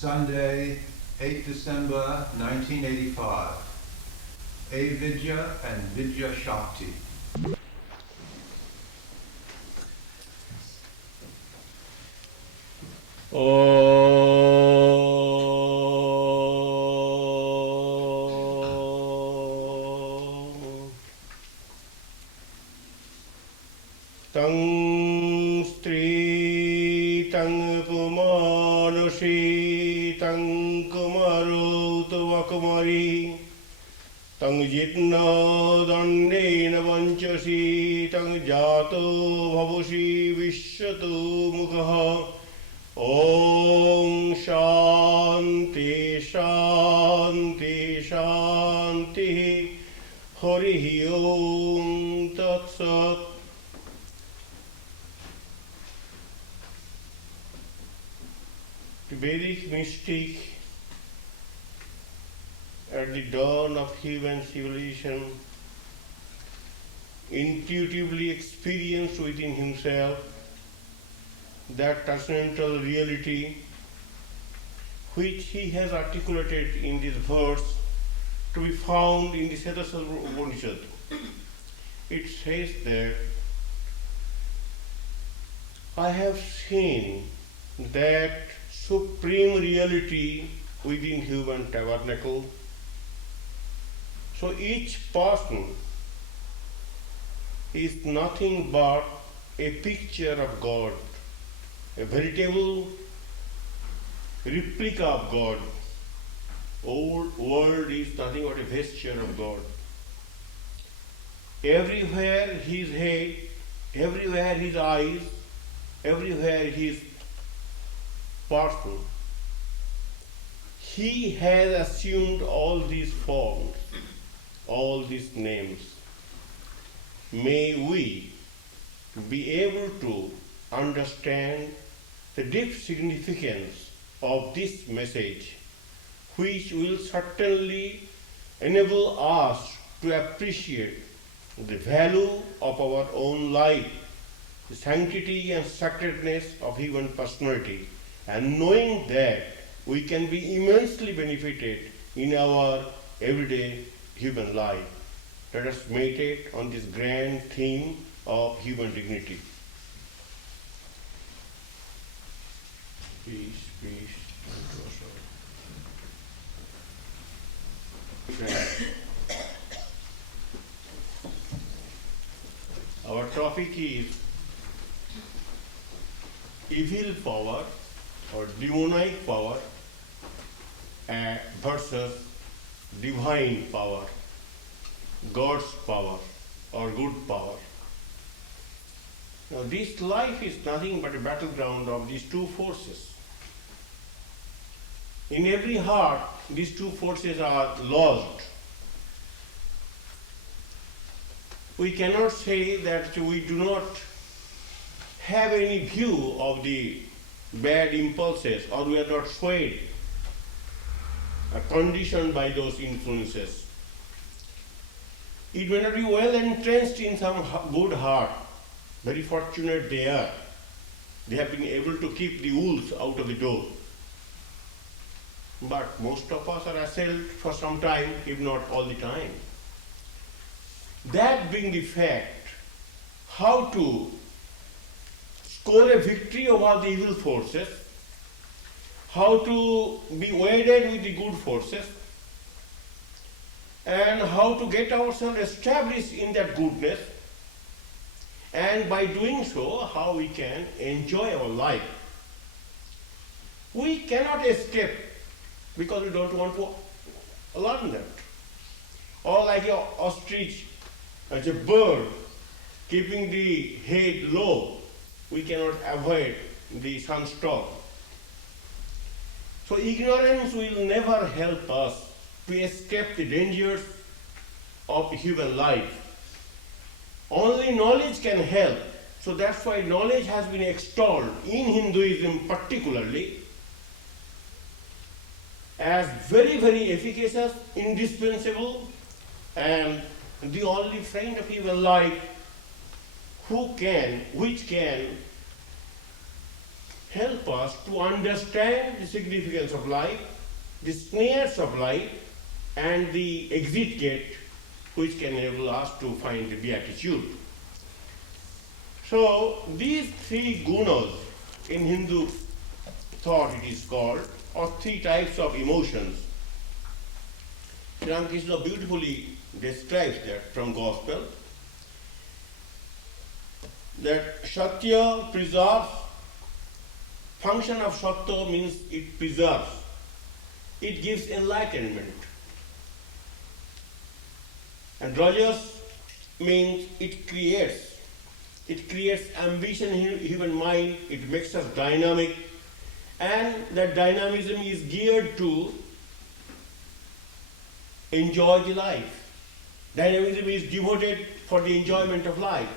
Sunday, 8 December 1985. Avidya and Vidya Shakti. Tang stri tang pumanushi tang kumaro tavakumari tang jitna dandena vanchasi tang jato bhavushi vishyato mukha Om Shanti Shanti Shanti Hari Om Tat Sat. The Vedic mystic at the dawn of human civilization intuitively experienced within himself that transcendental reality which he has articulated in this verse to be found in the Shakti Upanishad. It says that I have seen that supreme reality within human tabernacle. So each person is nothing but a picture of God, a veritable replica of God. Whole world is nothing but a vesture of God. Everywhere his head, everywhere his eyes, everywhere his person, he has assumed all these forms, all these names. May we be able to understand the deep significance of this message, which will certainly enable us to appreciate the value of our own life, the sanctity and sacredness of human personality, and knowing that we can be immensely benefited in our everyday human life. Let us meditate on this grand theme of human dignity. Peace, peace, and our topic is evil power or demonic power versus divine power, God's power or good power. Now this life is nothing but a battleground of these two forces. In every heart, these two forces are lodged. We cannot say that we do not have any view of the bad impulses, or we are not swayed, conditioned by those influences. It may not be well entrenched in some good heart. Very fortunate they are. They have been able to keep the wolves out of the door. But most of us are assailed for some time, if not all the time. That being the fact, how to score a victory over the evil forces, how to be wedded with the good forces, and how to get ourselves established in that goodness, and by doing so, how we can enjoy our life. We cannot escape because we don't want to learn that. Or like an ostrich, as a bird, keeping the head low, we cannot avoid the sunstorm. So ignorance will never help us to escape the dangers of human life. Only knowledge can help. So that's why knowledge has been extolled in Hinduism particularly as very, very efficacious, indispensable, and the only friend of human life which can help us to understand the significance of life, the snares of life, and the exit gate which can enable us to find the beatitude. So these three gunas, in Hindu thought it is called, or three types of emotions. Ramakrishna beautifully describes that from Gospel, that Satya preserves. Function of Satya means it preserves. It gives enlightenment. And Rajas means it creates. It creates ambition in human mind. It makes us dynamic. And that dynamism is geared to enjoy the life. Dynamism is devoted for the enjoyment of life.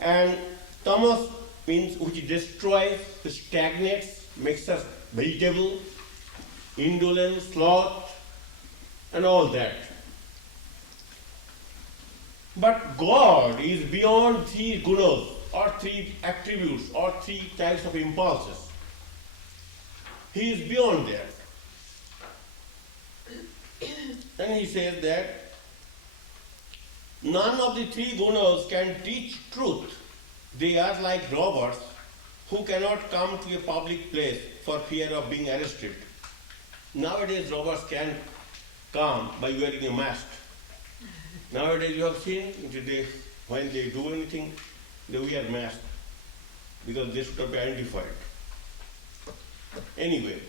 And tamas means which destroys, stagnates, makes us vegetable, indolent, sloth, and all that. But God is beyond three gunas, or three attributes, or three types of impulses. He is beyond that. And he says that none of the three gunas can teach truth. They are like robbers who cannot come to a public place for fear of being arrested. Nowadays robbers can come by wearing a mask. Nowadays you have seen, when they do anything, they wear masks because they should not be identified. Anyway,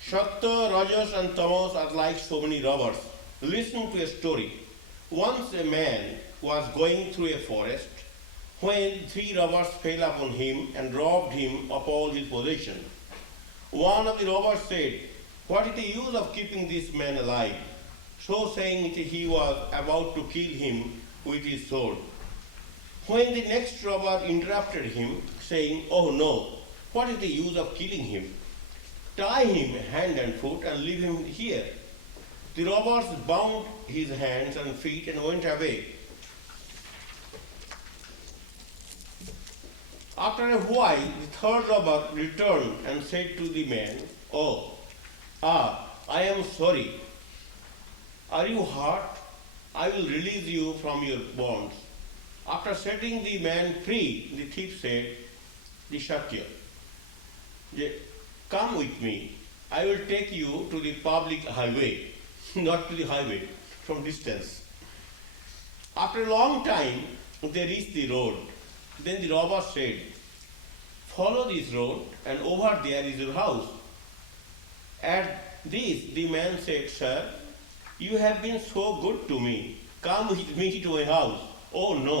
Shakti, Rajas and Tamas are like so many robbers. Listen to a story. Once a man was going through a forest when three robbers fell upon him and robbed him of all his possessions. One of the robbers said, "What is the use of keeping this man alive?" So saying, he was about to kill him with his sword. When the next robber interrupted him, saying, "Oh no, what is the use of killing him? Tie him hand and foot and leave him here." The robbers bound his hands and feet and went away. After a while, the third robber returned and said to the man, I am sorry. Are you hurt? I will release you from your bonds." After setting the man free, the thief said, the Shakya, "Come with me. I will take you to the public highway." Not to the highway, from distance. After a long time, they reached the road. Then the robber said, "Follow this road, and over there is your house." At this, the man said, "Sir, you have been so good to me. Come with me to my house." "Oh no,"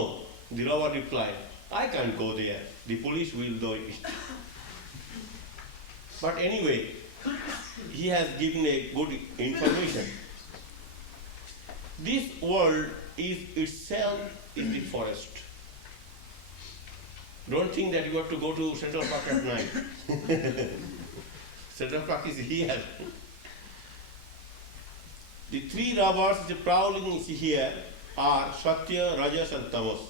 the robber replied, "I can't go there. The police will do it." But anyway, he has given a good information. This world is itself in the forest. Don't think that you have to go to Central Park at night. Central Park is here. The three robbers, the prowling here, are Satya, Rajas and Tamas.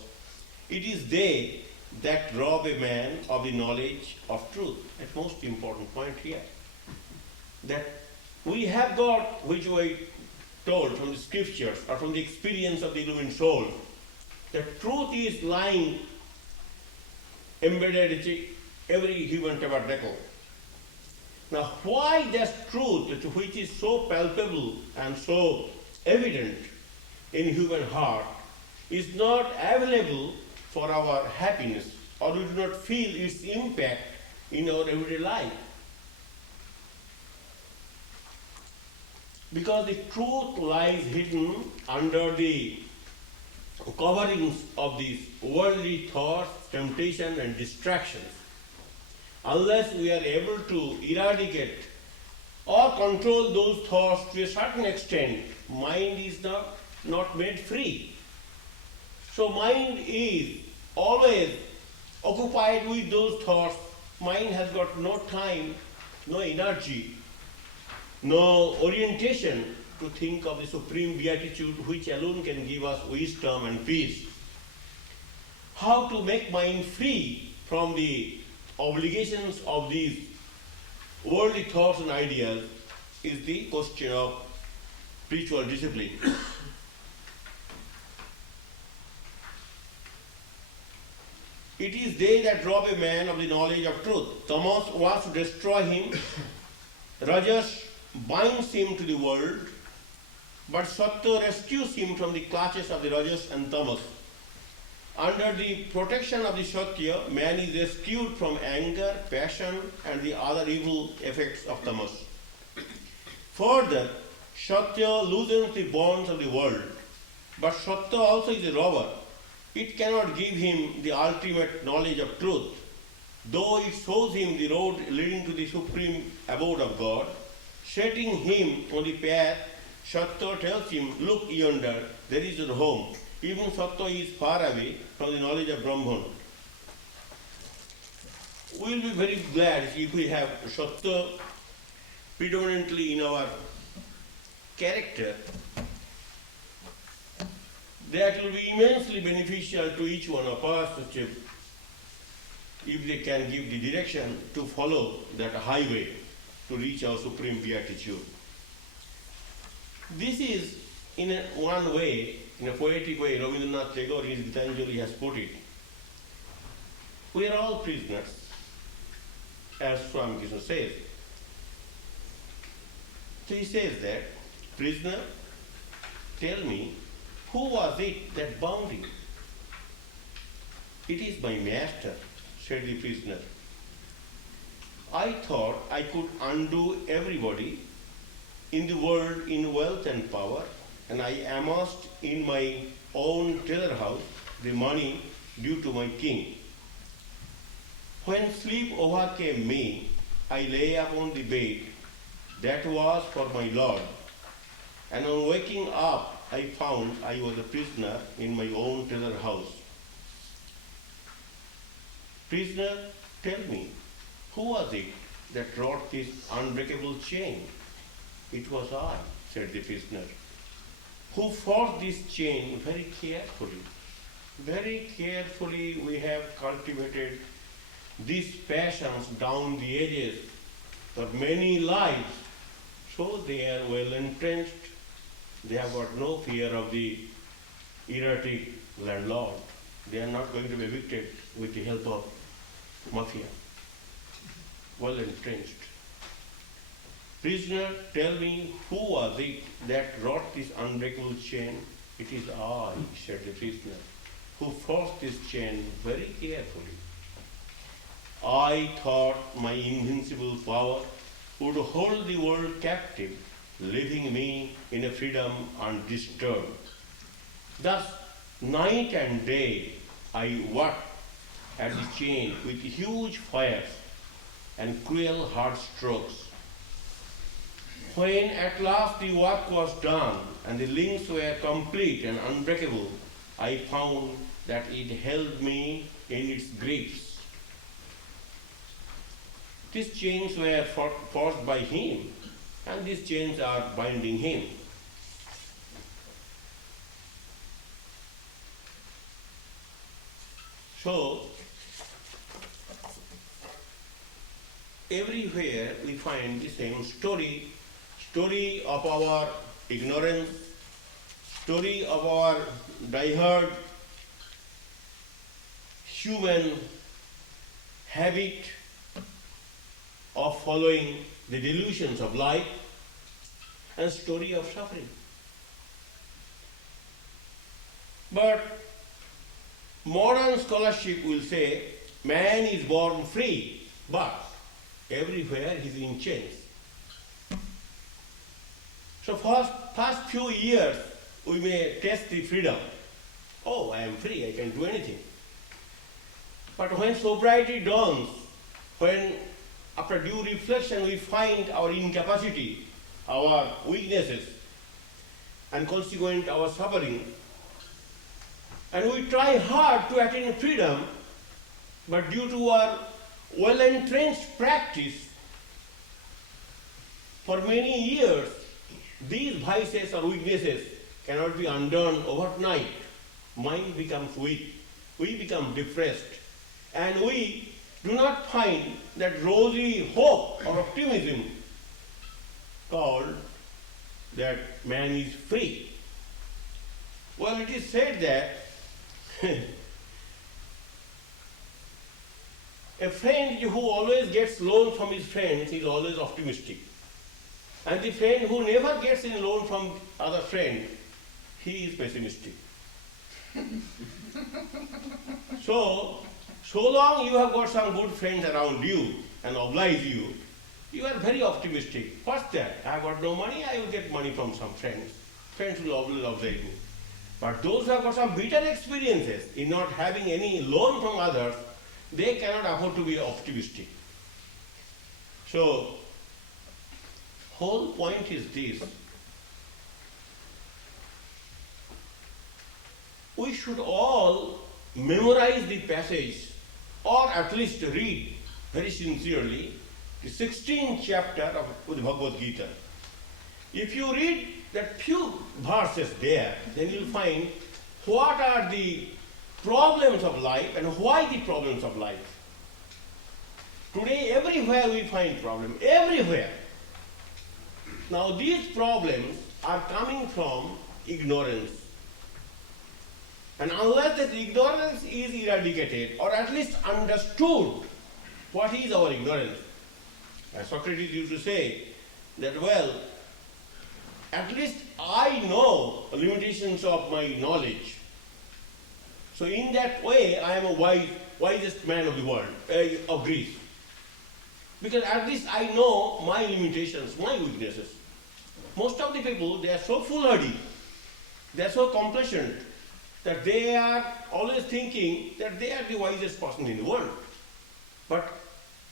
It is they that rob a man of the knowledge of truth. That's most important point here. That we have got, which we told from the scriptures or from the experience of the illumined soul, that truth is lying embedded in every human tabernacle. Now, why that truth, which is so palpable and so evident in human heart, is not available for our happiness, or we do not feel its impact in our everyday life? Because the truth lies hidden under the coverings of these worldly thoughts, temptation and distractions. Unless we are able to eradicate or control those thoughts to a certain extent, mind is not made free. So mind is always occupied with those thoughts. Mind has got no time, no energy, no orientation to think of the supreme beatitude which alone can give us wisdom and peace. How to make mind free from the obligations of these worldly thoughts and ideas is the question of spiritual discipline. It is they that rob a man of the knowledge of truth. Tamas wants to destroy him. Rajas binds him to the world, but Sattva rescues him from the clutches of the Rajas and Tamas. Under the protection of the Satya, man is rescued from anger, passion, and the other evil effects of Tamas. Further, Satya loosens the bonds of the world, but Sattva also is a robber. It cannot give him the ultimate knowledge of truth, though it shows him the road leading to the supreme abode of God. Setting him on the path, Sattva tells him, look yonder, there is your home. Even Sattva is far away from the knowledge of Brahman. We will be very glad if we have Sattva predominantly in our character. That will be immensely beneficial to each one of us if they can give the direction to follow that highway to reach our supreme beatitude. This is, in one way, in a poetic way, Rabindranath Tagore in his Gitanjali has put it. We are all prisoners, as Swami Krishna says. So he says that, prisoner, tell me, who was it that bound you? It is my master, said the prisoner. I thought I could undo everybody in the world in wealth and power, and I amassed in my own treasure house the money due to my king. When sleep overcame me, I lay upon the bed that was for my Lord, and on waking up, I found I was a prisoner in my own treasure house. Prisoner, tell me, who was it that wrought this unbreakable chain? It was I, said the prisoner, who forced this chain very carefully. Very carefully we have cultivated these passions down the edges for many lives, so they are well entrenched. They have got no fear of the erratic landlord. They are not going to be evicted with the help of mafia. Well entrenched. Prisoner, tell me, who was it that wrought this unbreakable chain? It is I, said the prisoner, who forced this chain very carefully. I thought my invincible power would hold the world captive, leaving me in a freedom undisturbed. Thus, night and day, I worked at the chain with huge fires and cruel hard strokes. When at last the work was done and the links were complete and unbreakable, I found that it held me in its grips. These chains were forced by him, and these chains are binding him. So, everywhere we find the same story of our ignorance, story of our diehard human habit of following the delusions of life, and story of suffering. But modern scholarship will say man is born free, but everywhere he is in chains. So first few years we may test the freedom. Oh, I am free, I can do anything. But when sobriety dawns, when after due reflection we find our incapacity, our weaknesses, and consequent our suffering, and we try hard to attain freedom, but due to our well-entrenched practice for many years, these vices or weaknesses cannot be undone overnight. Mind becomes weak, we become depressed, and we do not find that rosy hope or optimism called that man is free. Well, it is said that a friend who always gets loan from his friends is always optimistic. And the friend who never gets any loan from other friend, he is pessimistic. So long you have got some good friends around you and oblige you, you are very optimistic. What's that? I have got no money, I will get money from some friends. Friends will always oblige me. But those who have got some bitter experiences in not having any loan from others, they cannot afford to be optimistic. So, whole point is this. We should all memorize the passage or at least read very sincerely the 16th chapter of the Bhagavad Gita. If you read that few verses there, then you'll find what are the problems of life and why the problems of life. Today, everywhere we find problems, everywhere. Now, these problems are coming from ignorance. And unless that ignorance is eradicated or at least understood, what is our ignorance? As Socrates used to say that, well, at least I know limitations of my knowledge. So in that way, I am a wisest man of the world, of Greece. Because at least I know my limitations, my weaknesses. Most of the people, they are so foolhardy, they are so complacent, that they are always thinking that they are the wisest person in the world. But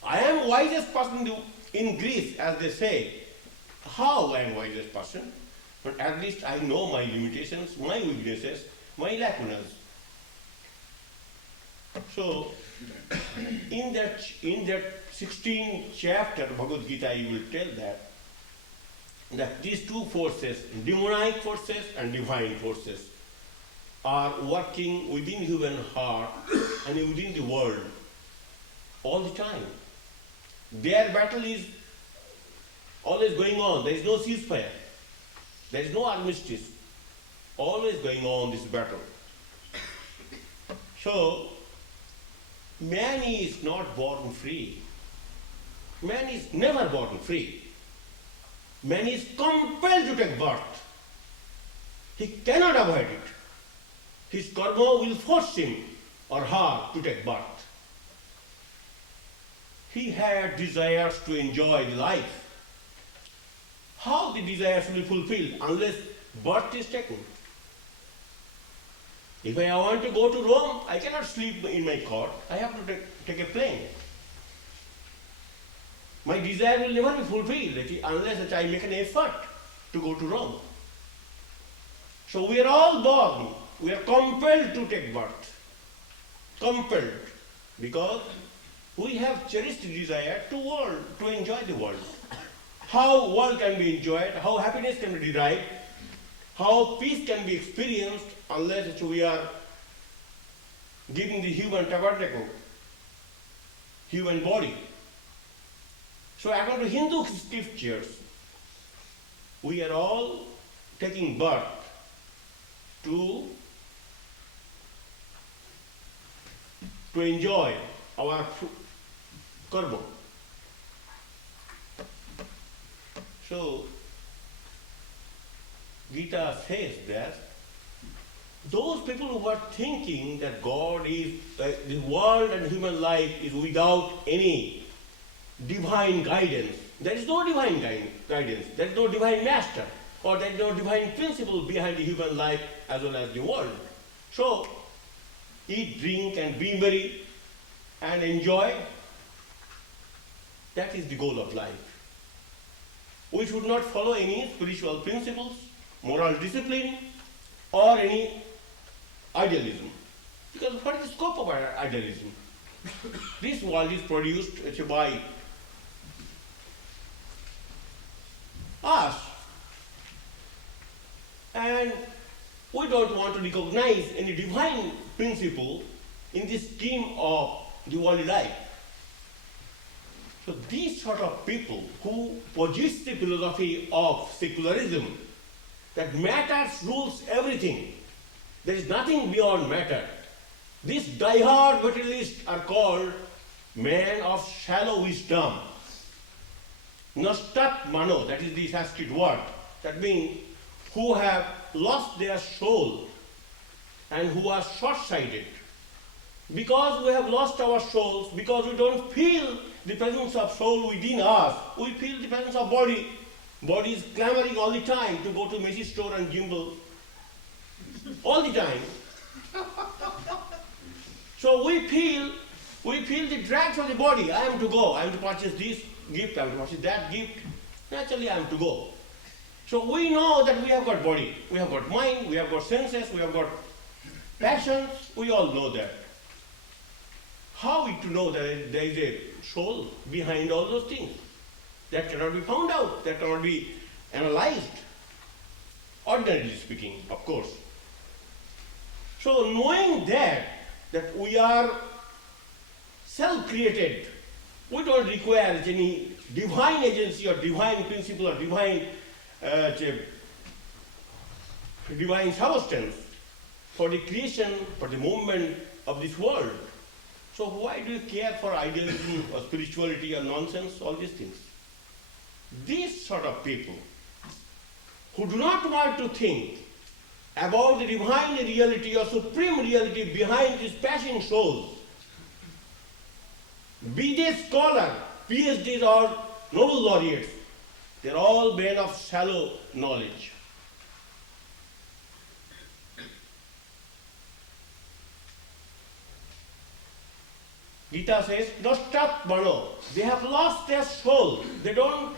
I am wisest person in Greece, as they say. How I am wisest person? But at least I know my limitations, my weaknesses, my lacunas. So, in that 16th chapter of Bhagavad Gita, I will tell that these two forces, demonic forces and divine forces, are working within human heart and within the world all the time. Their battle is always going on. There is no ceasefire. There is no armistice. Always going on this battle. So, man is not born free. Man is never born free. Man is compelled to take birth. He cannot avoid it. His karma will force him or her to take birth. He had desires to enjoy life. How the desires will be fulfilled unless birth is taken? If I want to go to Rome, I cannot sleep in my cot. I have to take a plane. My desire will never be fulfilled unless I make an effort to go to Rome. So we are all born. We are compelled to take birth. Compelled. Because we have cherished desire to enjoy the world. How world can be enjoyed, how happiness can be derived, how peace can be experienced unless we are giving the human tabernacle, human body. So according to Hindu scriptures, we are all taking birth to enjoy our karma. So, Gita says that those people who are thinking that God is, the world and human life is without any divine guidance, there is no divine guidance, there is no divine master, or there is no divine principle behind the human life as well as the world. So, eat, drink, and be merry, and enjoy. That is the goal of life. We should not follow any spiritual principles, moral discipline, or any idealism. Because what is the scope of idealism? This world is produced by us. And we don't want to recognize any divine principle in this scheme of the worldly life. So these sort of people who possess the philosophy of secularism, that matter rules everything, there is nothing beyond matter. These die-hard materialists are called men of shallow wisdom. Nastat mano, that is the Sanskrit word. That means who have lost their soul and who are short-sighted. Because we have lost our souls, because we don't feel the presence of soul within us, we feel the presence of body. Body is clamoring all the time to go to Macy's store and gimble. All the time. So we feel the drags of the body. I am to go, I am to purchase this gift, I am to purchase that gift. Naturally I am to go. So we know that we have got body, we have got mind, we have got senses, we have got passions, we all know that. How we to know that there is a soul behind all those things? That cannot be found out, that cannot be analyzed. Ordinarily speaking, of course. So knowing that we are self-created, we don't require any divine agency or divine principle or divine substance for the creation, for the movement of this world. So why do you care for idealism or spirituality or nonsense, all these things? These sort of people who do not want to think about the divine reality or supreme reality behind these passing souls, be they scholar, PhDs or Nobel laureates, they're all men of shallow knowledge. Gita says, Nostat Mano, they have lost their soul. They don't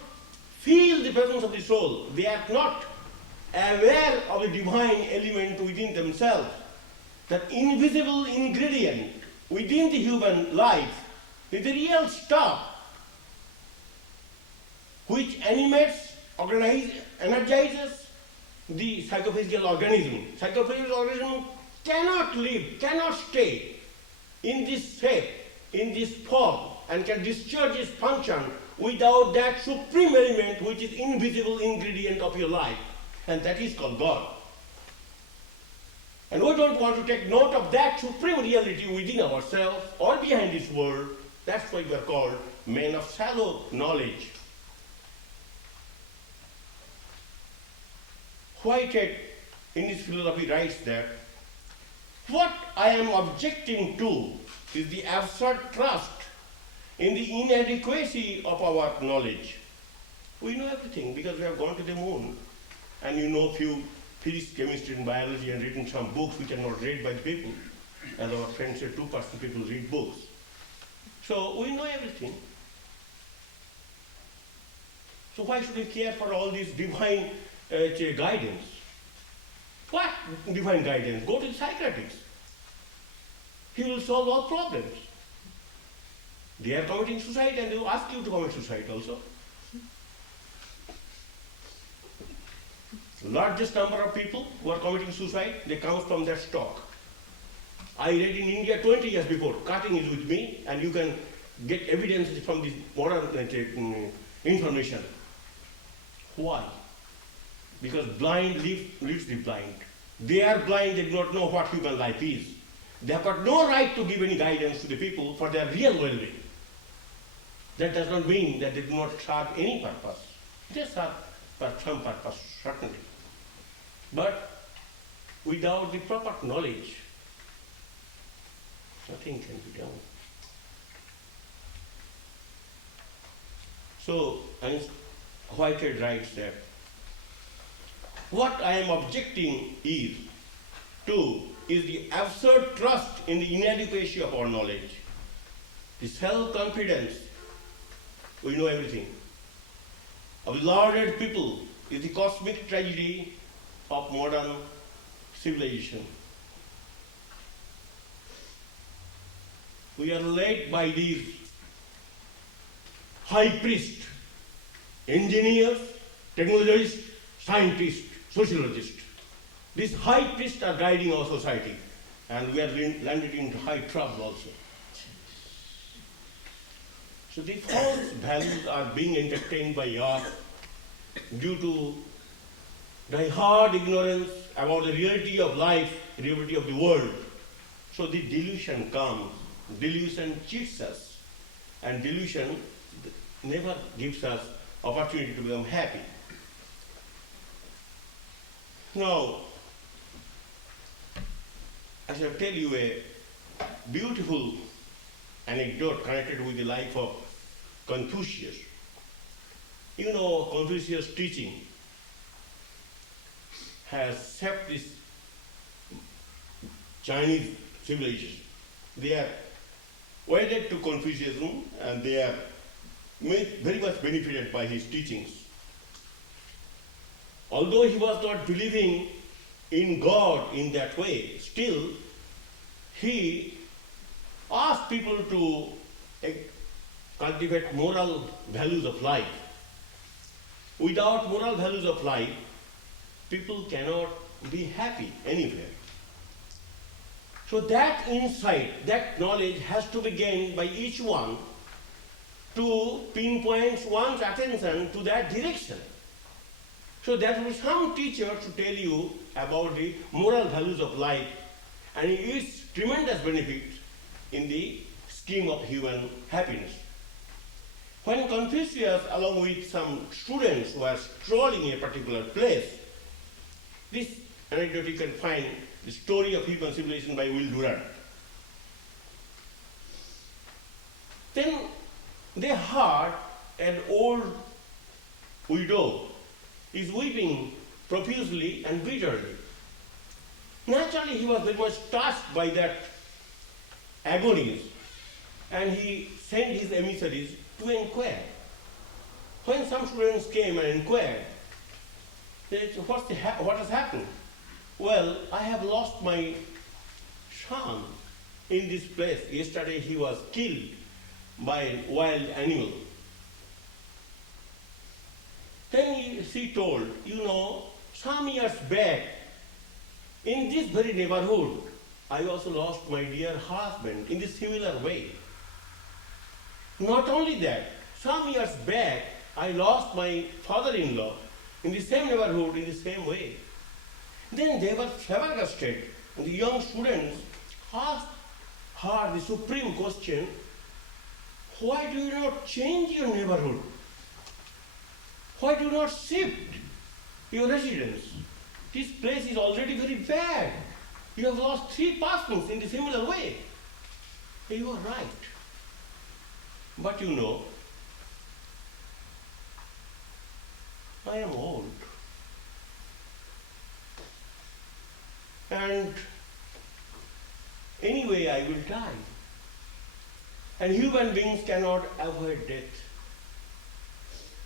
feel the presence of the soul. They are not aware of the divine element within themselves. That invisible ingredient within the human life is the real stuff which animates, energizes the psychophysical organism. Psychophysical organism cannot live, cannot stay in this shape, in this form, and can discharge its function without that supreme element which is invisible ingredient of your life, and that is called God. And we don't want to take note of that supreme reality within ourselves or behind this world. That's why we are called men of shallow knowledge. Whitehead in his philosophy writes that what I am objecting to is the absurd trust in the inadequacy of our knowledge. We know everything because we have gone to the moon, and you know few physics, chemistry, and biology, and written some books which are not read by the people. As our friend said, 2% people read books. So we know everything. So why should we care for all this divine guidance? What divine guidance? Go to the psychiatrist. He will solve all problems. They are committing suicide and they will ask you to commit suicide also. The largest number of people who are committing suicide, they come from their stock. I read in India 20 years before, cutting is with me, and you can get evidence from this modern information. Why? Because blind leads the blind. They are blind, they do not know what human life is. They have got no right to give any guidance to the people for their real well-being. That does not mean that they do not serve any purpose. They serve for some purpose, certainly. But without the proper knowledge, nothing can be done. So, Whitehead writes that what I am objecting is the absurd trust in the inadequacy of our knowledge, the self-confidence, we know everything, of the lauded people is the cosmic tragedy of modern civilization. We are led by these high priests, engineers, technologists, scientists, sociologists. These high priests are guiding our society, and we are landed into high trouble also. So the false values are being entertained by us due to die-hard ignorance about the reality of life, reality of the world. So the delusion comes, delusion cheats us, and delusion never gives us opportunity to become happy. Now, I shall tell you a beautiful anecdote connected with the life of Confucius. You know, Confucius' teaching has shaped this Chinese civilization. They are wedded to Confucianism and they are very much benefited by his teachings. Although he was not believing in God in that way, still he asked people to cultivate moral values of life. Without moral values of life, people cannot be happy anywhere. So that insight, that knowledge has to be gained by each one to pinpoint one's attention to that direction. So there will be some teacher to tell you about the moral values of life and its tremendous benefit in the scheme of human happiness. When Confucius, along with some students, was strolling in a particular place, this anecdote you can find the story of human civilization by Will Durant. Then they heard an old widow is weeping profusely and bitterly. Naturally, he was very much touched by that agonies, and he sent his emissaries to inquire. When some students came and inquired, they said, what has happened? Well, I have lost my son in this place. Yesterday he was killed by a wild animal. Then she told, you know, some years back, in this very neighborhood, I also lost my dear husband in this similar way. Not only that, some years back, I lost my father-in-law in the same neighborhood in the same way. Then they were flabbergasted, and the young students asked her the supreme question, why do you not change your neighborhood? Why do you not shift your residence? This place is already very bad. You have lost 3 persons in the similar way. You are right. But you know, I am old. And anyway, I will die. And human beings cannot avoid death.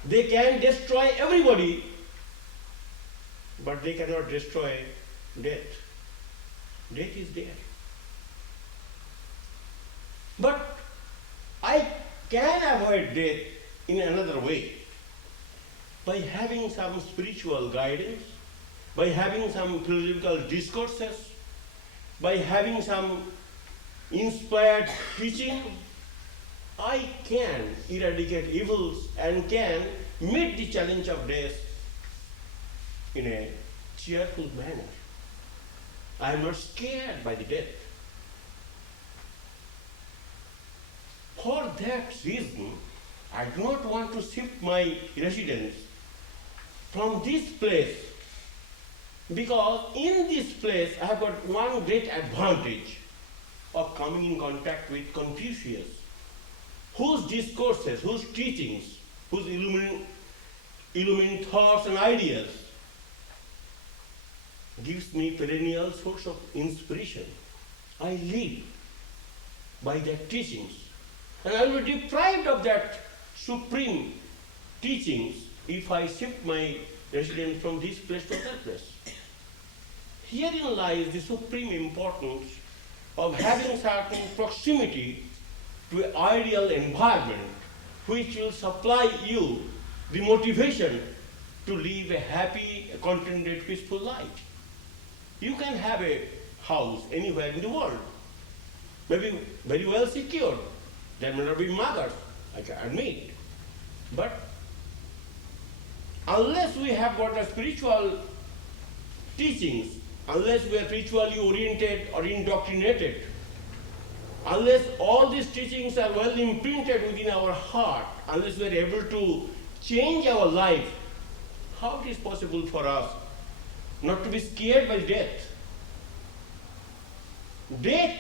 They can destroy everybody, but they cannot destroy death. Death is there. But I can avoid death in another way. By having some spiritual guidance, by having some philosophical discourses, by having some inspired teaching, I can eradicate evils and can meet the challenge of death in a cheerful manner. I am not scared by the death. For that reason, I do not want to shift my residence from this place, because in this place I have got one great advantage of coming in contact with Confucius, whose discourses, whose teachings, whose illumined thoughts and ideas gives me perennial source of inspiration. I live by their teachings, and I will be deprived of that supreme teachings if I shift my residence from this place to that place. Herein lies the supreme importance of having certain proximity to an ideal environment which will supply you the motivation to live a happy, contented, peaceful life. You can have a house anywhere in the world, maybe very well secured. There may not be mothers I can admit. But unless we have got a spiritual teachings, unless we are spiritually oriented or indoctrinated, unless all these teachings are well imprinted within our heart, unless we are able to change our life, how it is possible for us not to be scared by death? Death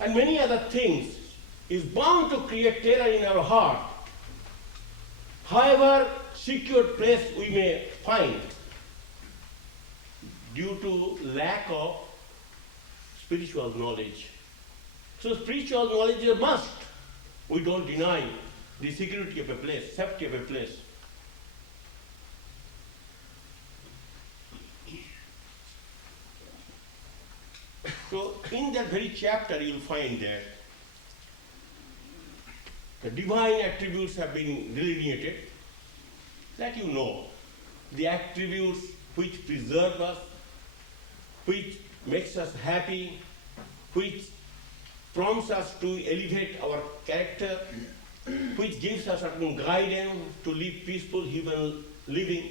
and many other things is bound to create terror in our heart, however secure place we may find, due to lack of spiritual knowledge. So spiritual knowledge is a must. We don't deny the security of a place, safety of a place. So in that very chapter you will find that the divine attributes have been delineated, that you know. The attributes which preserve us, which makes us happy, which prompts us to elevate our character, which gives us certain guidance to live peaceful human living.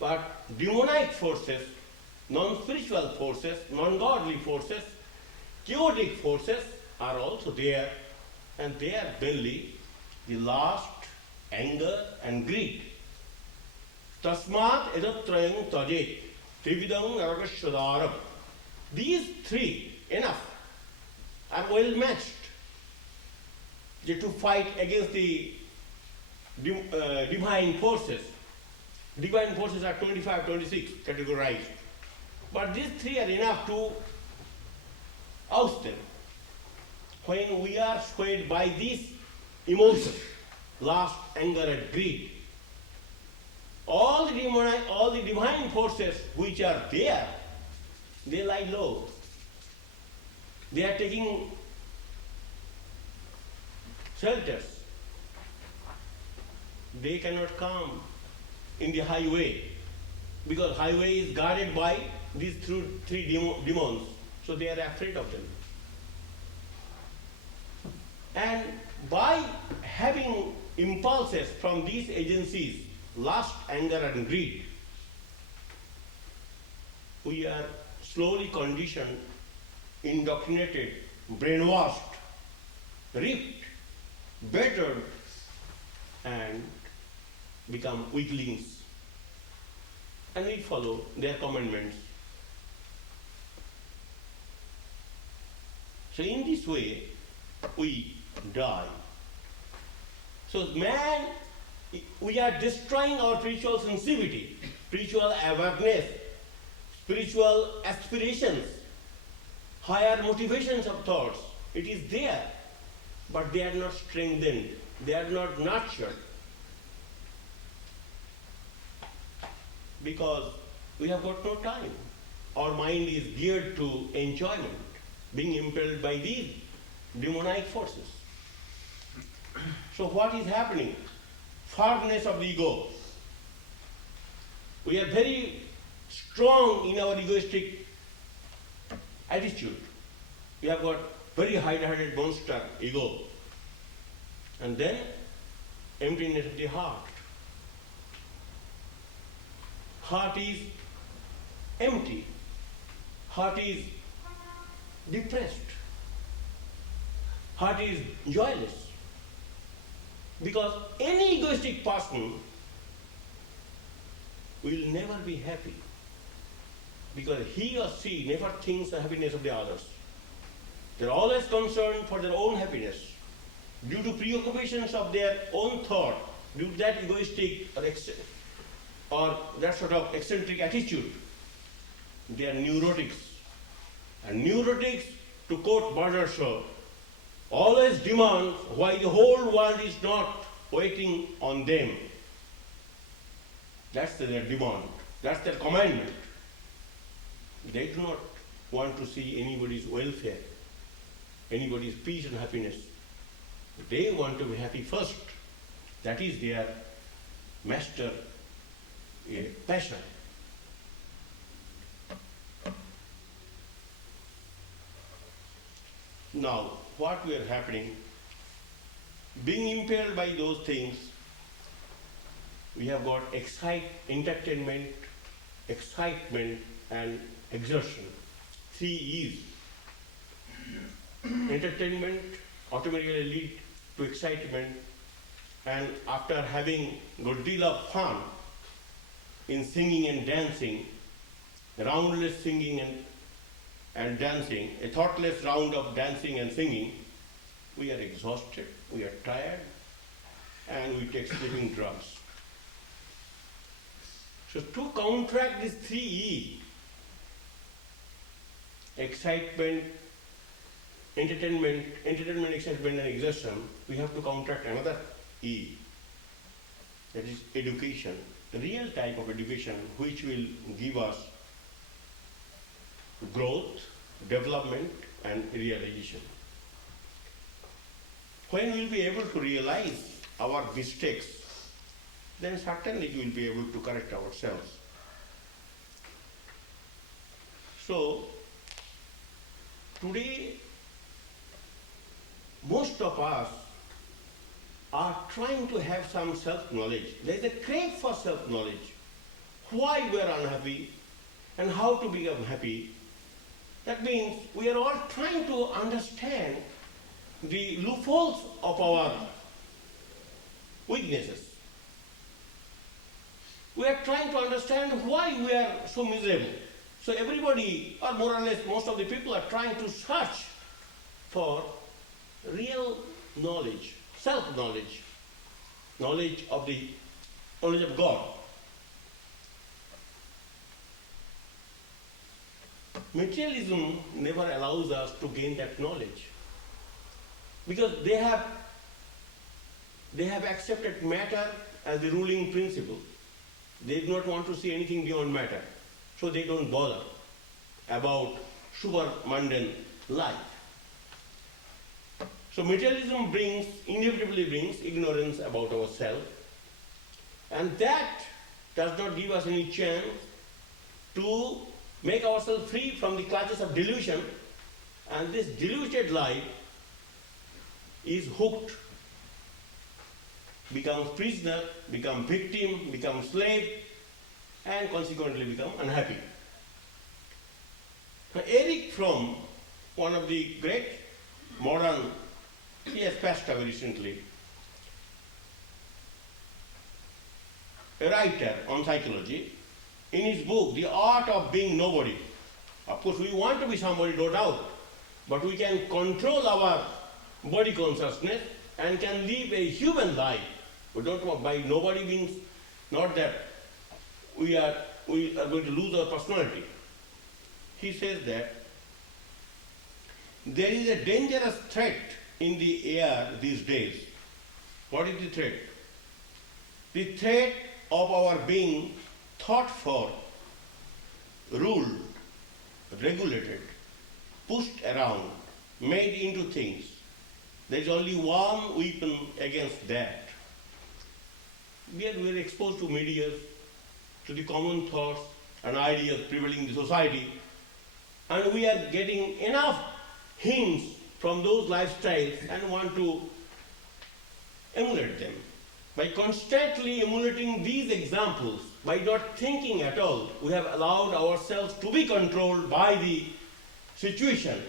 But demonic forces, non-spiritual forces, non-godly forces, chaotic forces are also there, and they are mainly the lust, anger and greed. Tasmat edatrayam tajet, trividam narakashadaram. These three, enough, are well matched to fight against the divine forces. Divine forces are 25, 26 categorized. But these three are enough to oust them. When we are swayed by these emotions, lust, anger and greed, all the divine forces which are there, they lie low. They are taking shelters. They cannot come in the highway, because highway is guarded by these three demons, so they are afraid of them. And by having impulses from these agencies, lust, anger and greed, we are slowly conditioned, indoctrinated, brainwashed, ripped, bettered, and become weaklings. And we follow their commandments. So in this way, we die. So man, we are destroying our spiritual sensitivity, spiritual awareness, spiritual aspirations, higher motivations of thoughts. It is there, but they are not strengthened, they are not nurtured. Because we have got no time. Our mind is geared to enjoyment, being impelled by these demonic forces. So what is happening? Firmness of the ego. We are very strong in our egoistic attitude. We have got very high-headed monster ego. And then emptiness of the heart. Heart is empty. Heart is depressed. Heart is joyless. Because any egoistic person will never be happy. Because he or she never thinks the happiness of the others. They're always concerned for their own happiness. Due to preoccupations of their own thought, due to that egoistic or that sort of eccentric attitude, they are neurotics. And neurotics, to quote Bernard Shaw, always demand why the whole world is not waiting on them. That's their demand. That's their commandment. They do not want to see anybody's welfare, anybody's peace and happiness. They want to be happy first. That is their master passion. Now, what we are happening, being impelled by those things, we have got entertainment, excitement, and exertion. 3 E's. Entertainment automatically lead to excitement, and after having a good deal of fun in singing and dancing, roundless singing and dancing, a thoughtless round of dancing and singing, we are exhausted, we are tired, and we take sleeping drugs. So to counteract this 3 E, excitement, entertainment, excitement, and exertion, we have to counteract another E, that is education, the real type of education which will give us growth, development, and realization. When we will be able to realize our mistakes, then certainly we will be able to correct ourselves. So, today, most of us are trying to have some self-knowledge. There is a crave for self-knowledge. Why we are unhappy and how to become happy. That means we are all trying to understand the loopholes of our weaknesses. We are trying to understand why we are so miserable. So everybody, or more or less most of the people, are trying to search for real knowledge, self-knowledge, knowledge of God. Materialism never allows us to gain that knowledge, because they have accepted matter as the ruling principle. They do not want to see anything beyond matter, so they don't bother about super mundane life. So materialism inevitably brings ignorance about ourselves, and that does not give us any chance to make ourselves free from the clutches of delusion, and this deluded life is hooked, becomes prisoner, becomes victim, becomes slave, and consequently become unhappy. Now, Eric Fromm, one of the great modern, he has passed away recently, a writer on psychology, in his book, The Art of Being Nobody. Of course, we want to be somebody, no doubt, but we can control our body consciousness and can live a human life. We don't want, by nobody means not that we are going to lose our personality. He says that there is a dangerous threat in the air these days. What is the threat? The threat of our being thought for, ruled, regulated, pushed around, made into things. There is only one weapon against that. We are exposed to media, to the common thoughts and ideas prevailing in the society, and we are getting enough hints from those lifestyles and want to emulate them. By constantly emulating these examples, by not thinking at all, we have allowed ourselves to be controlled by the situation,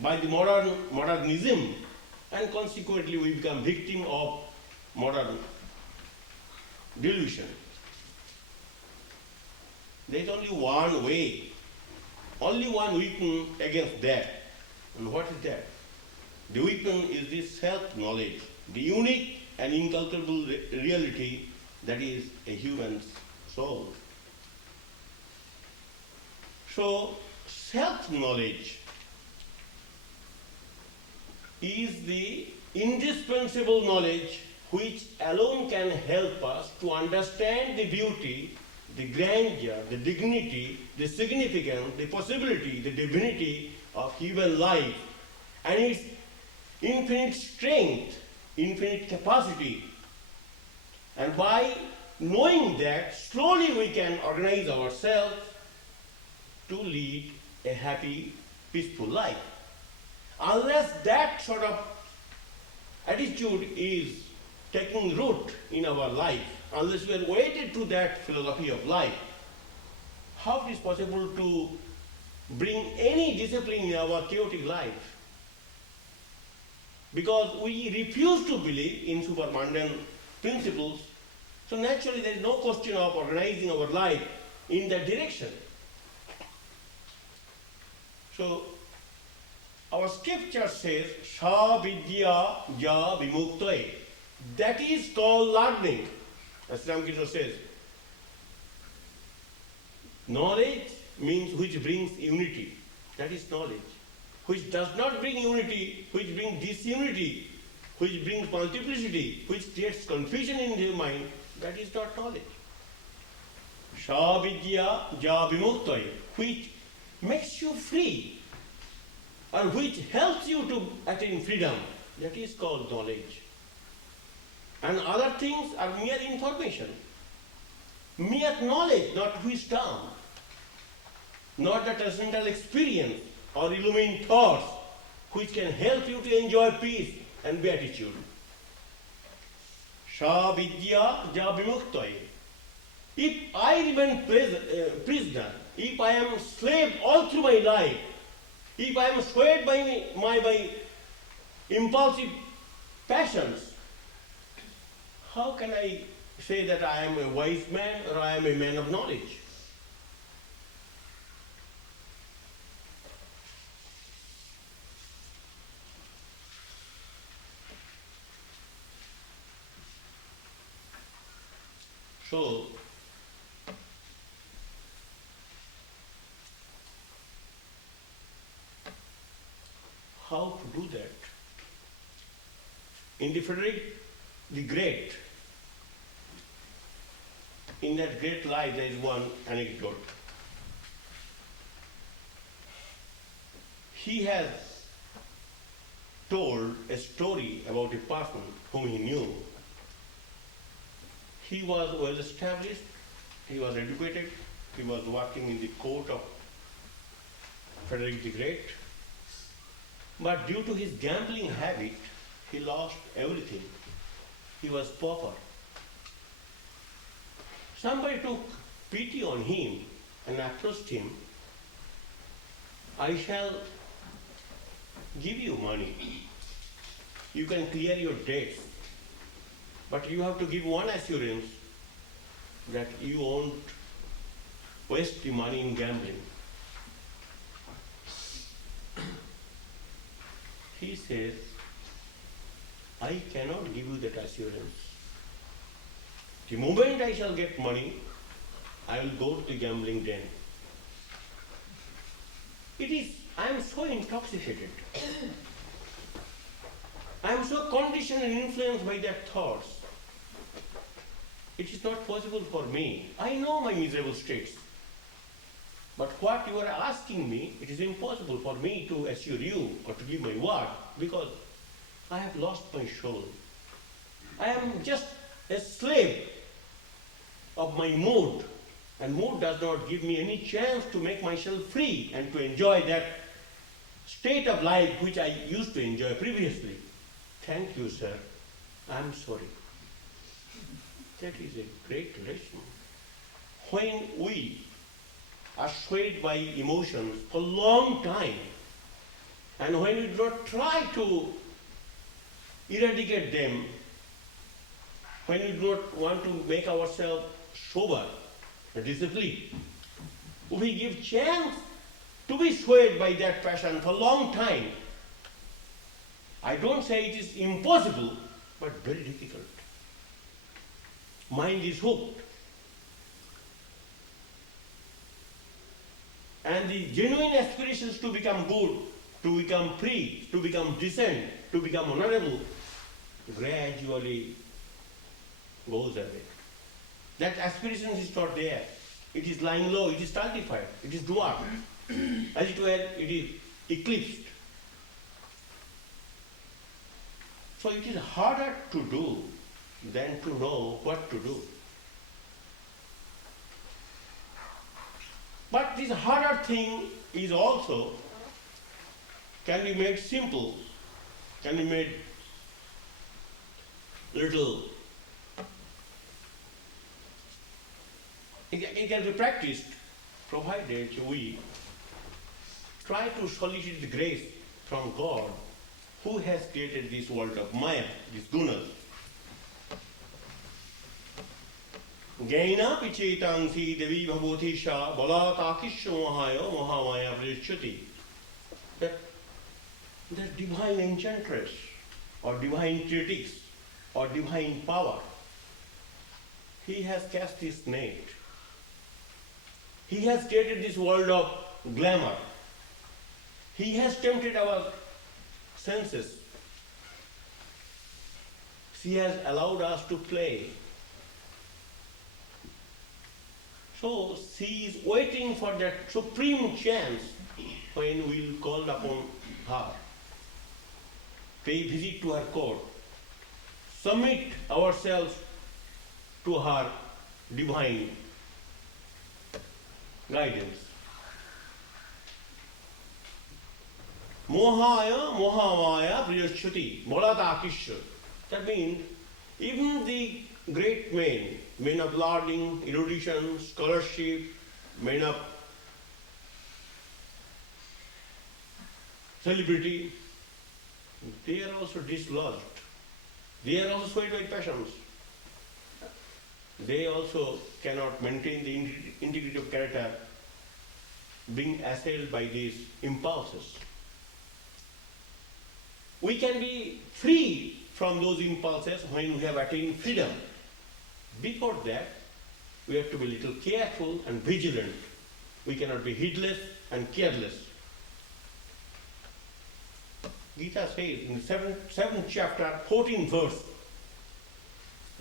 by the modernism, and consequently we become victim of modern delusion. There is only one way, only one weapon against that. And what is that? The weapon is this self-knowledge, the unique and incalculable reality that is a human soul. So, self-knowledge is the indispensable knowledge which alone can help us to understand the beauty, the grandeur, the dignity, the significance, the possibility, the divinity of human life and its infinite strength, infinite capacity. And by knowing that, slowly we can organize ourselves to lead a happy, peaceful life. Unless that sort of attitude is taking root in our life, unless we are wedded to that philosophy of life, how it is possible to bring any discipline in our chaotic life? Because we refuse to believe in supermundane principles, so naturally there is no question of organizing our life in that direction. So our scripture says, Sa Vidya Ja Vimuktaye. That is called learning. As Ramakrishna says, knowledge means which brings unity. That is knowledge. Which does not bring unity, which brings disunity, which brings multiplicity, which creates confusion in your mind, that is not knowledge. Sa Vidya Ja Vimuktaye, which makes you free, or which helps you to attain freedom, that is called knowledge. And other things are mere information, mere knowledge, not wisdom, not the transcendental experience or illumined thoughts which can help you to enjoy peace and beatitude. Sa Vidya Ja Vimuktaye. If I remain prisoner, if I am slave all through my life, if I am swayed by my impulsive passions, how can I say that I am a wise man or I am a man of knowledge? So, how to do that? In the Frederick the Great, in that great life there is one anecdote. He has told a story about a person whom he knew. He was well established, he was educated, he was working in the court of Frederick the Great. But due to his gambling habit, he lost everything. He was pauper. Somebody took pity on him and approached him, I shall give you money. You can clear your debts. But you have to give one assurance that you won't waste the money in gambling. He says, I cannot give you that assurance. The moment I shall get money, I will go to the gambling den. I am so intoxicated. I am so conditioned and influenced by their thoughts. It is not possible for me. I know my miserable states. But what you are asking me, it is impossible for me to assure you or to give my word because I have lost my soul. I am just a slave of my mood, and mood does not give me any chance to make myself free and to enjoy that state of life which I used to enjoy previously. Thank you, sir. I am sorry. That is a great lesson. When we are swayed by emotions for a long time, and when we do not try to eradicate them, when we do not want to make ourselves sober and disciplined, we give chance to be swayed by that passion for a long time. I don't say it is impossible, but very difficult. Mind is hooked. And the genuine aspirations to become good, to become free, to become decent, to become honorable, gradually goes away. That aspiration is not there. It is lying low, it is stultified, it is dwarfed. As it were, it is eclipsed. So it is harder to do than to know what to do. But this harder thing is also can be made simple, can be made little, it can be practiced, provided we try to solicit the grace from God, who has created this world of Maya, these gunas. Gaina pichetansi devi bhavotisha balatakisha mahaya mahamaya vrishchati. That divine enchantress, or divine critics, or divine power, he has cast his net. He has created this world of glamour. He has tempted our senses. He has allowed us to play. So she is waiting for that supreme chance when we will call upon her, pay visit to her court, submit ourselves to her divine guidance. Mohaya mohamaya priyashchuti balatakisha. That means even the great men of learning, erudition, scholarship, men of celebrity, they are also dislodged. They are also swayed by passions. They also cannot maintain the integrity of character, being assailed by these impulses. We can be free from those impulses when we have attained freedom. Before that, we have to be a little careful and vigilant. We cannot be heedless and careless. Gita says in the 7th chapter, 14th verse,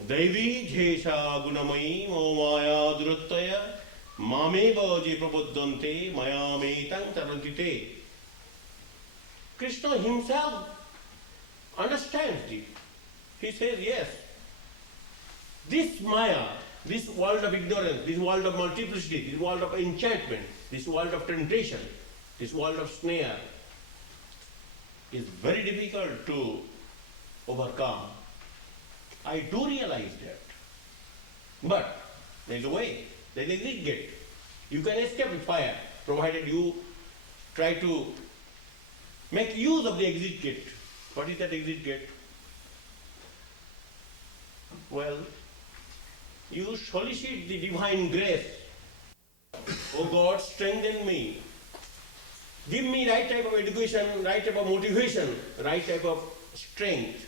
Devi jhesha gunamai momaya duruttaya mameva je prabuddhante mayametang tarantite. Krishna himself understands it. He says, yes, this Maya, this world of ignorance, this world of multiplicity, this world of enchantment, this world of temptation, this world of snare is very difficult to overcome. I do realize that. But there is a way, there is an exit gate. You can escape the fire, provided you try to make use of the exit gate. What is that exit gate? Well, you solicit the divine grace. Oh God, strengthen me. Give me right type of education, right type of motivation, right type of strength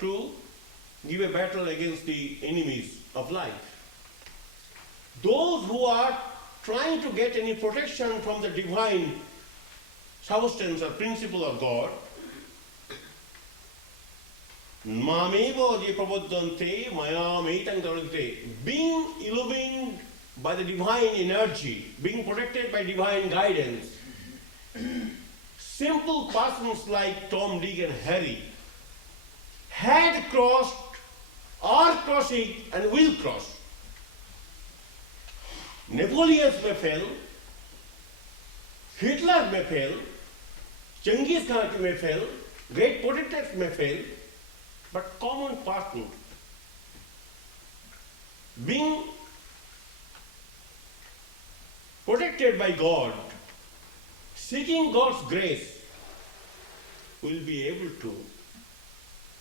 to give a battle against the enemies of life. Those who are trying to get any protection from the divine substance or principle of God, Mameva je prabuddhante mayametang tarante, being illumined by the divine energy, being protected by divine guidance, simple persons like Tom, Dick and Harry had crossed, are crossing and will cross. Napoleon may fail, Hitler may fail, Genghis Khan may fail, great potentates may fail, but common person, being protected by God, seeking God's grace, will be able to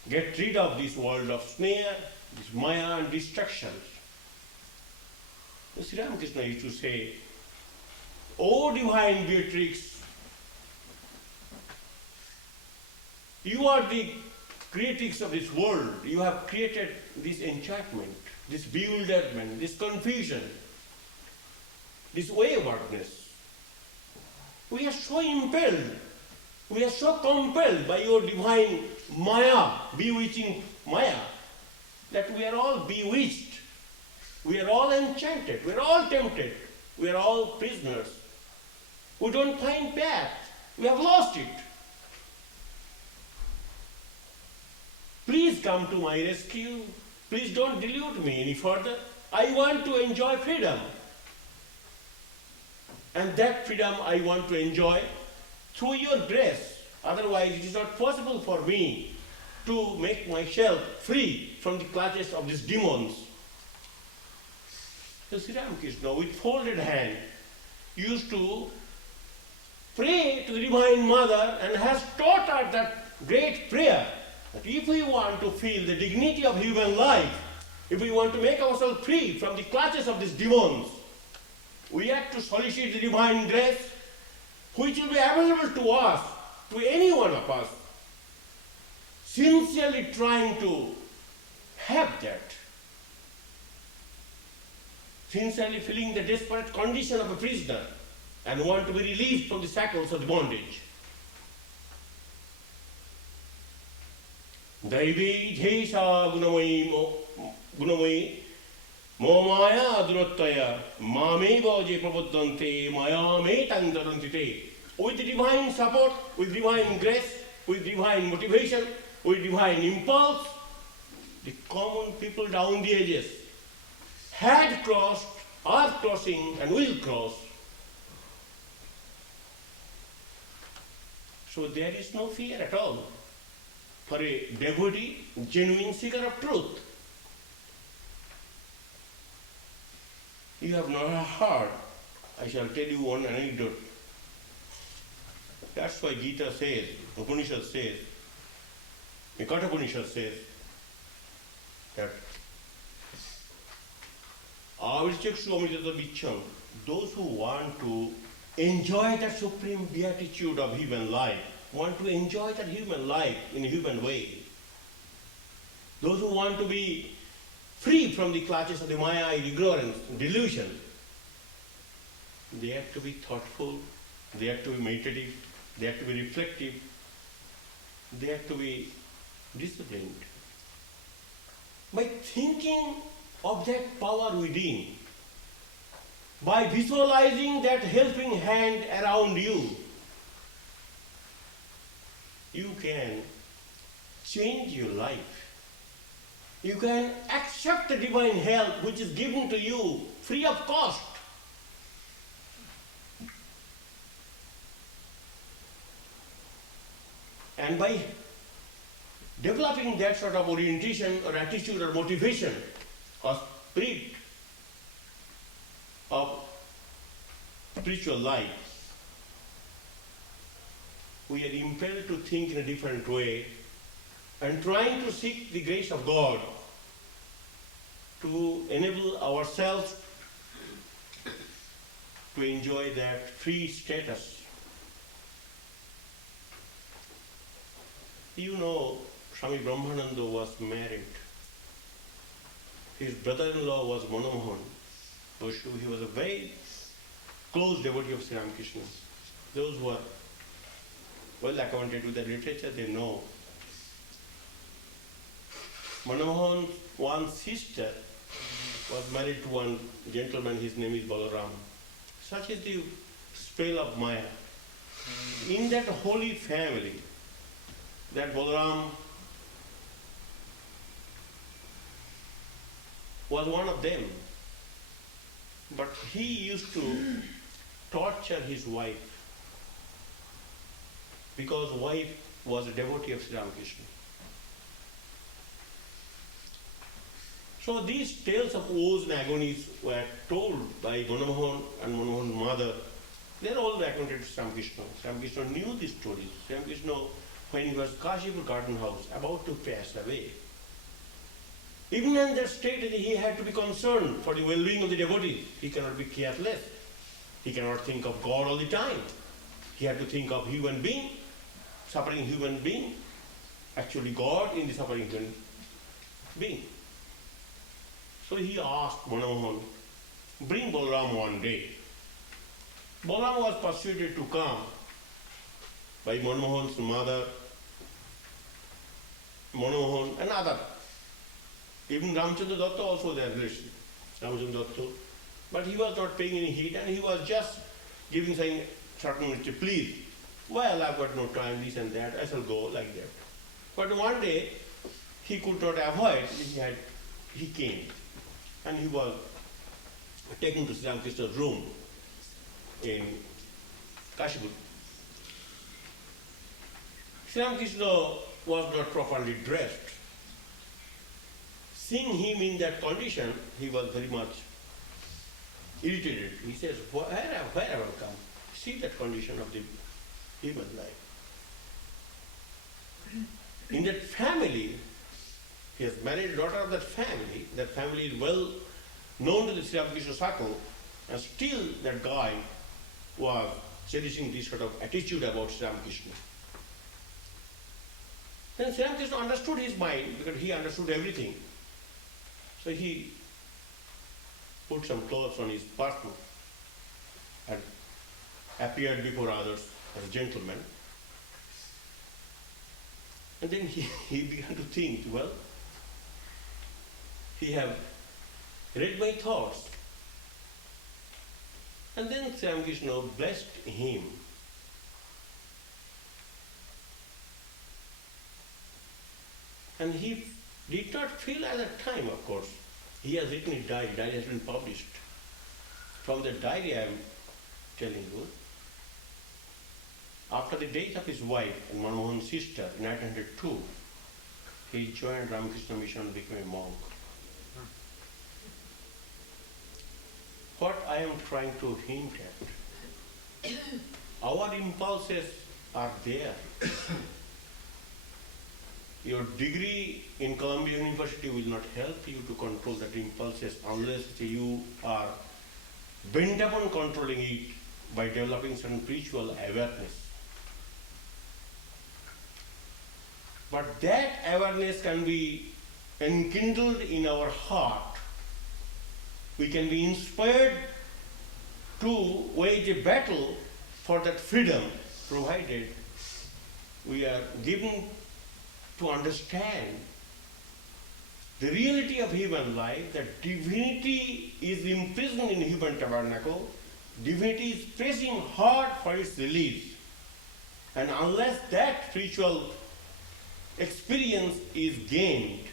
get rid of this world of snare, this Maya and distractions. Sri Ramakrishna used to say, O divine Beatrix, you are the creators of this world. You have created this enchantment, this bewilderment, this confusion, this waywardness. We are so impelled, we are so compelled by your divine Maya, bewitching Maya, that we are all bewitched, we are all enchanted, we are all tempted, we are all prisoners. We don't find path, we have lost it. Please come to my rescue. Please don't delude me any further. I want to enjoy freedom. And that freedom I want to enjoy through your grace. Otherwise, it is not possible for me to make myself free from the clutches of these demons. So Sri Ramakrishna, with folded hand, used to pray to the Divine Mother and has taught her that great prayer that if we want to feel the dignity of human life, if we want to make ourselves free from the clutches of these demons, we have to solicit the divine grace, which will be available to us, to any one of us, sincerely trying to have that, sincerely feeling the desperate condition of a prisoner and want to be released from the shackles of the bondage. Daivi Jhesha Gunamai Momaya Durottaya Mameva Je Prabuddhante Maya Me Tandarantite. With divine support, with divine grace, with divine motivation, with divine impulse, the common people down the ages had crossed, are crossing, and will cross. So there is no fear at all for a devotee, genuine seeker of truth. You have not heard. I shall tell you one anecdote. That's why Gita says, Upanishad says, the Katha Upanishad says that Avidya Amrita Vicham, those who want to enjoy that supreme beatitude of human life, want to enjoy that human life in a human way, those who want to be free from the clutches of the Maya, ignorance, delusion, they have to be thoughtful, they have to be meditative, they have to be reflective, they have to be disciplined. By thinking of that power within, by visualizing that helping hand around you, you can change your life. You can accept the divine help which is given to you free of cost. And by developing that sort of orientation or attitude or motivation or spirit of spiritual life, we are impelled to think in a different way and trying to seek the grace of God to enable ourselves to enjoy that free status. You know, Swami Brahmananda was married. His brother-in-law was Manomohan. He was a very close devotee of Sri Ramakrishna. Those who are well acquainted with the literature, they know. Manomohan's one sister was married to one gentleman, his name is Balaram. Such is the spell of Maya. In that holy family, that Balaram was one of them. But he used to torture his wife because wife was a devotee of Sri Ramakrishna. So these tales of woes and agonies were told by Manomohan and Manomohan's mother. They are all acquainted with Sri Ramakrishna. Sri Ramakrishna knew these stories. Sri Ramakrishna, when he was Kashipur garden house, about to pass away, even in that state he had to be concerned for the well-being of the devotees. He cannot be careless. He cannot think of God all the time. He had to think of human being, suffering human being, actually God in the suffering human being. So he asked Manomohan, bring Balaram one day. Balaram was persuaded to come by Manomohan's mother, Manomohan and other. Even Ramchandra Datta also their relation, Ramchandra Datta. But he was not paying any heed and he was just giving saying certain please. Well, I've got no time, this and that, I shall go like that. But one day he could not avoid, he came and he was taken to Sri Ramakrishna's room in Kashipur. Sri Ramakrishna was not properly dressed. Seeing him in that condition, he was very much irritated. He says, where have I come? See that condition of the human life. In that family, he has married a daughter of that family is well known to the Sri Ramakrishna circle, and still that guy was cherishing this sort of attitude about Sri Ramakrishna. Then Sri Ramakrishna understood his mind because he understood everything. So he put some clothes on his person and appeared before others as a gentleman. And then he began to think, well, he have read my thoughts. And then Sri Ramakrishna blessed him. And he did not feel at that time, of course. He has written his diary. Diary has been published. From the diary I am telling you, after the death of his wife and Manmohan's sister in 1902, he joined Ramakrishna Mission and became a monk. What I am trying to hint at, our impulses are there. Your degree in Columbia University will not help you to control that impulses unless you are bent upon controlling it by developing some spiritual awareness. But that awareness can be enkindled in our heart. We can be inspired to wage a battle for that freedom, provided we are given to understand the reality of human life, that divinity is imprisoned in human tabernacle, divinity is pressing hard for its release. And unless that spiritual experience is gained,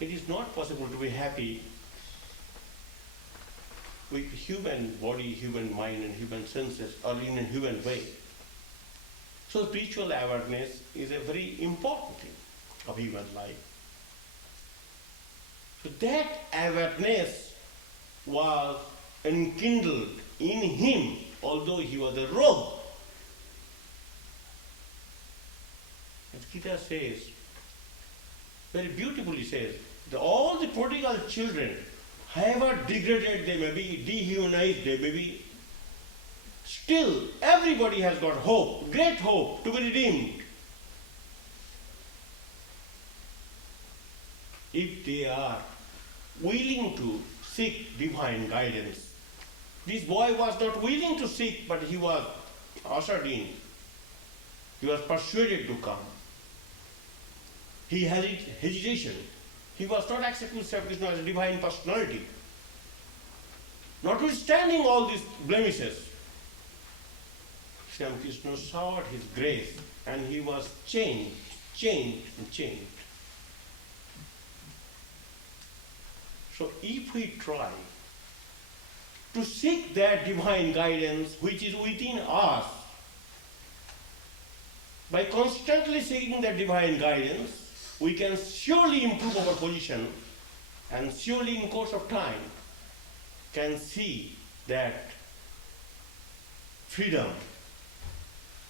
it is not possible to be happy with human body, human mind, and human senses, or in a human way. So spiritual awareness is a very important thing of human life. So that awareness was enkindled in him, although he was a rogue. As Gita says, very beautifully says, that all the prodigal children, however degraded they may be, dehumanized they may be, still everybody has got hope, great hope to be redeemed. If they are willing to seek divine guidance. This boy was not willing to seek, but he was ushered in. He was persuaded to come. He had hesitation. He was not accepting Sri Krishna as a divine personality. Notwithstanding all these blemishes, Sri Krishna sought his grace and he was changed. So if we try to seek that divine guidance which is within us, by constantly seeking that divine guidance, we can surely improve our position and surely in course of time can see that freedom,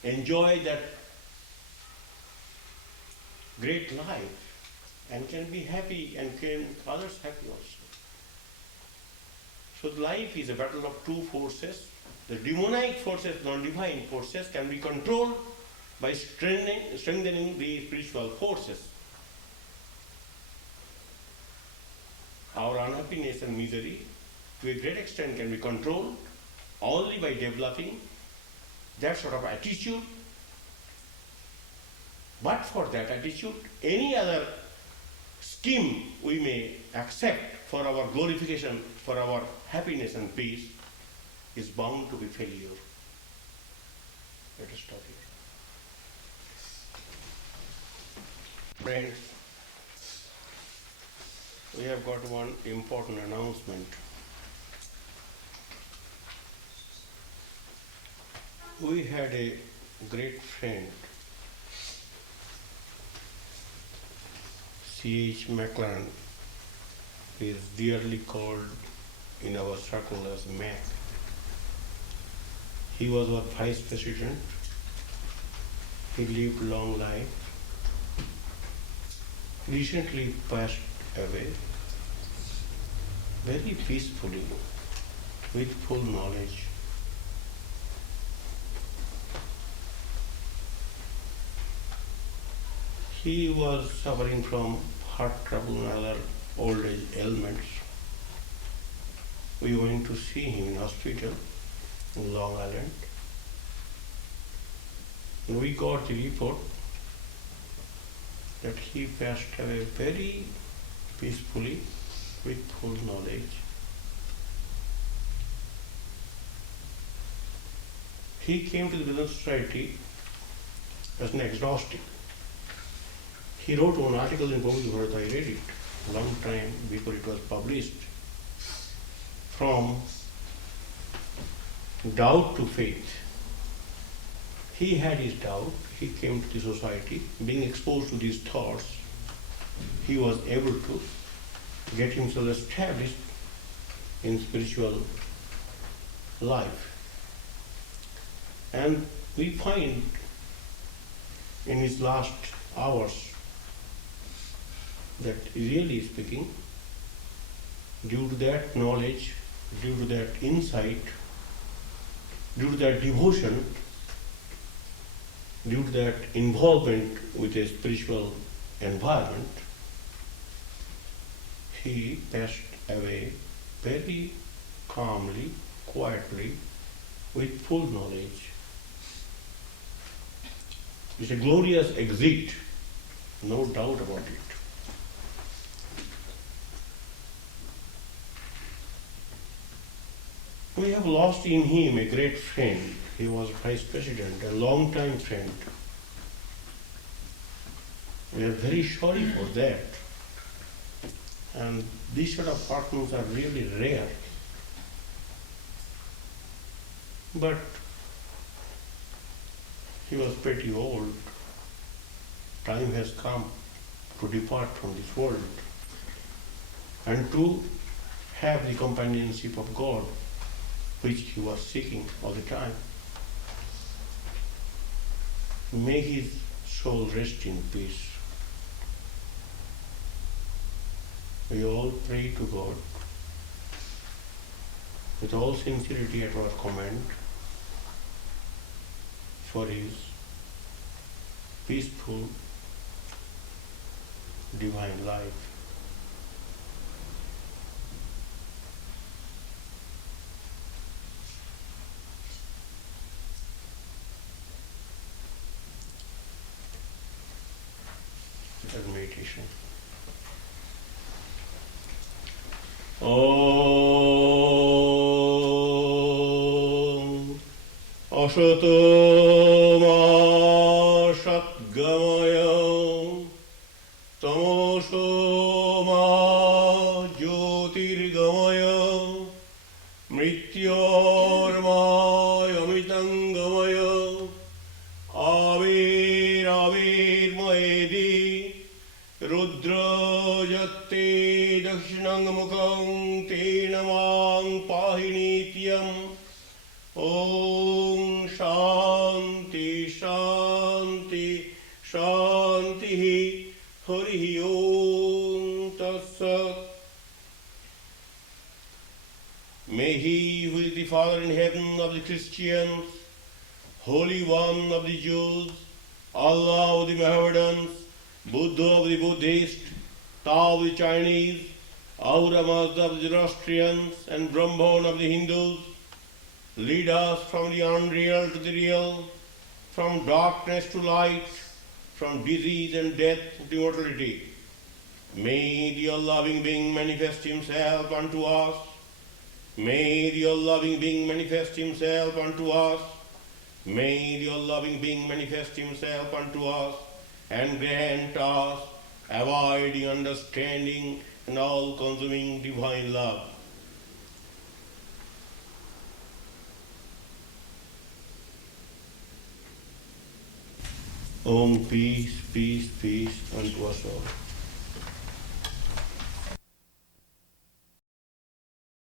enjoy that great life, and can be happy and can others happy also. So life is a battle of two forces. The demonic forces, non-divine forces can be controlled by strengthening the spiritual forces. Our unhappiness and misery to a great extent can be controlled only by developing that sort of attitude. But for that attitude, any other scheme we may accept for our glorification, for our happiness and peace, is bound to be failure. Let us stop here. Friends, we have got one important announcement. We had a great friend C.H. McLaren is dearly called in our circle as Mac. He was our vice president. He lived long life. Recently passed away very peacefully with full knowledge. He was suffering from heart trouble and other old age ailments. We went to see him in hospital in Long Island. And we got the report that he passed away very peacefully with full knowledge. He came to the Vedanta Society as an agnostic. He wrote one article in Bhagavad Gita, I read it a long time before it was published. From doubt to faith. He had his doubt, he came to the society, being exposed to these thoughts, he was able to get himself established in spiritual life. And we find in his last hours that really speaking, due to that knowledge, due to that insight, due to that devotion, due to that involvement with a spiritual environment, he passed away very calmly, quietly, with full knowledge. It's a glorious exit, no doubt about it. We have lost in him a great friend. He was vice president, a long-time friend. We are very sorry for that. And these sort of partners are really rare. But he was pretty old. Time has come to depart from this world and to have the companionship of God, which he was seeking all the time. May his soul rest in peace. We all pray to God with all sincerity at our command for his peaceful divine life. Meditation. Om Asato Ma Satgamaya Tamoso Ma Jyotirgamaya Mrityorma Amitangamaya Avir Avir Maedi Rudra Jate Dakshinang Mukang Tenamang Pahinityam Om Shanti Shanti Shanti Hari Om Tatsat. May he who is the Father in heaven of the Christians, Holy One of the Jews, Allah of the Mohammedans, Buddha of the Buddhists, Tao of the Chinese, Ahura Mazda of the Zoroastrians, and Brahman of the Hindus, lead us from the unreal to the real, from darkness to light, from disease and death to immortality. May the all-loving being manifest himself unto us. May the all-loving being manifest himself unto us. May the all-loving being manifest himself unto us and grant us abiding understanding and all-consuming divine love. Om, peace, peace, peace unto us all.